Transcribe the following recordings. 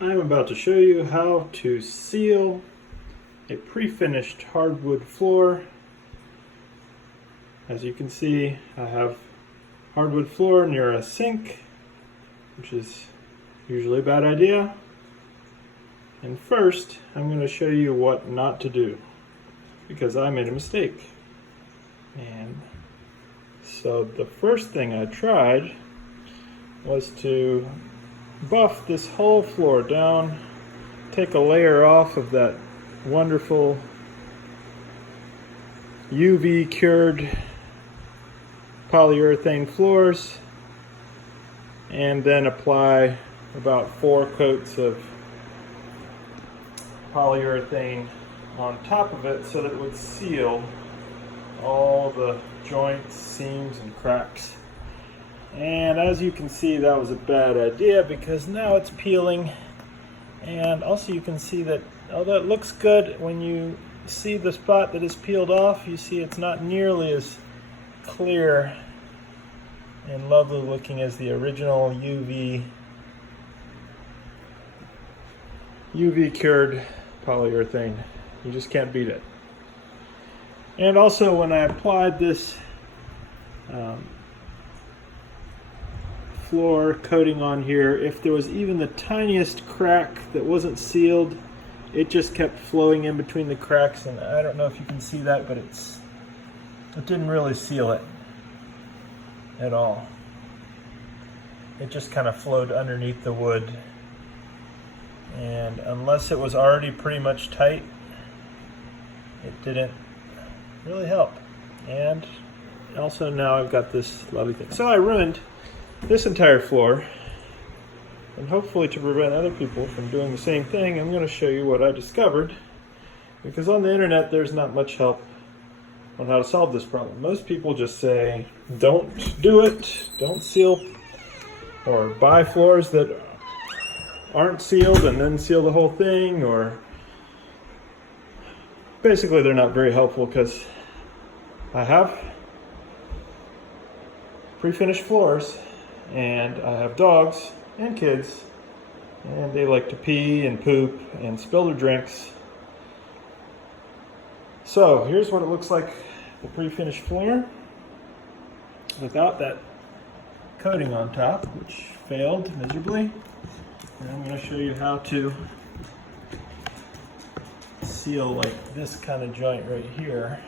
I'm about to show you how to seal a pre-finished hardwood floor. As you can see, I have hardwood floor near a sink, which is usually a bad idea. And first, I'm going to show you what not to do, because I made a mistake. And so the first thing I tried was to buff this whole floor down, take a layer off of that wonderful UV cured polyurethane floors, and then apply about 4 coats of polyurethane on top of it so that it would seal all the joints, seams, and cracks. And as you can see, that was a bad idea because now it's peeling. And also you can see that although it looks good, when you see the spot that is peeled off, you see it's not nearly as clear and lovely looking as the original UV cured polyurethane. You just can't beat it. And also when I applied this floor coating on here, if there was even the tiniest crack that wasn't sealed, it just kept flowing in between the cracks, and I don't know if you can see that, but it didn't really seal it at all. It just kind of flowed underneath the wood, and unless it was already pretty much tight, it didn't really help. And also now I've got this lovely thing. So I ruined this entire floor, and hopefully to prevent other people from doing the same thing, I'm going to show you what I discovered, because on the internet there's not much help on how to solve this problem. Most people just say don't do it, don't seal, or buy floors that aren't sealed and then seal the whole thing, or basically they're not very helpful, because I have pre-finished floors and I have dogs and kids, and they like to pee and poop and spill their drinks. So here's what it looks like, the pre-finished floor without that coating on top, which failed miserably. And I'm going to show you how to seal like this kind of joint right here.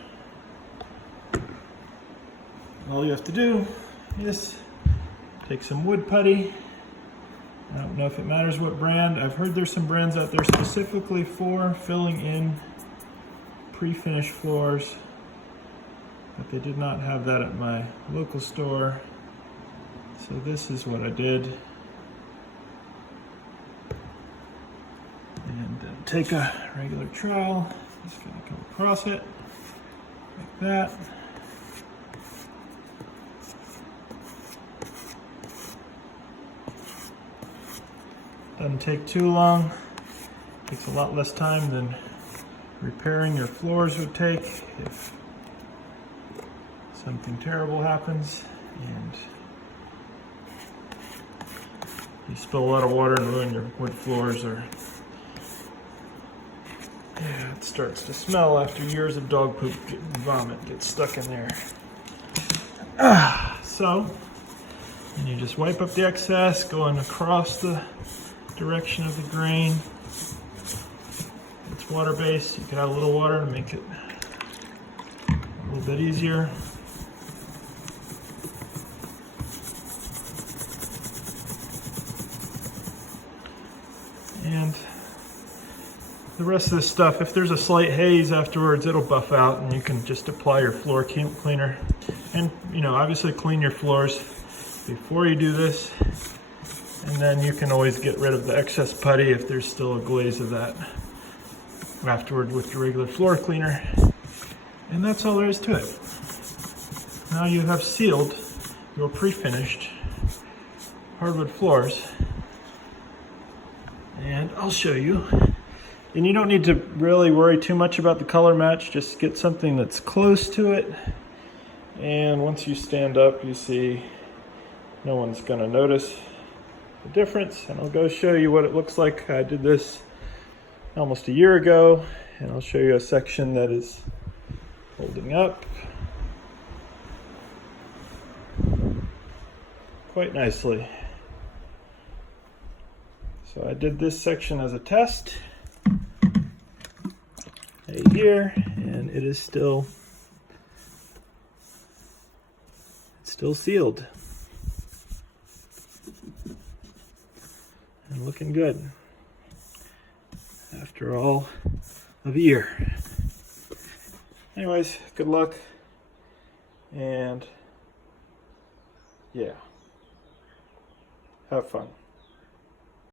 All you have to do is take some wood putty. I don't know if it matters what brand. I've heard there's some brands out there specifically for filling in pre-finished floors, but they did not have that at my local store. So this is what I did. And take a regular trowel, just gonna come across it like that. Doesn't take too long. Takes a lot less time than repairing your floors would take if something terrible happens and you spill a lot of water and ruin your wood floors, or yeah, it starts to smell after years of dog poop and vomit gets stuck in there. So, and you just wipe up the excess going across the direction of the grain. It's water based. You can add a little water to make it a little bit easier. And the rest of this stuff, if there's a slight haze afterwards, it'll buff out and you can just apply your floor cleaner. And obviously clean your floors before you do this. And then you can always get rid of the excess putty if there's still a glaze of that afterward with your regular floor cleaner. And that's all there is to it. Now you have sealed your pre-finished hardwood floors. And I'll show you. And you don't need to really worry too much about the color match. Just get something that's close to it. And once you stand up, you see no one's gonna notice the difference, and I'll go show you what it looks like. I did this almost a year ago, and I'll show you a section that is holding up quite nicely. So I did this section as a test right here, and it is still sealed and looking good after all of a year. Anyways, good luck, and yeah, have fun.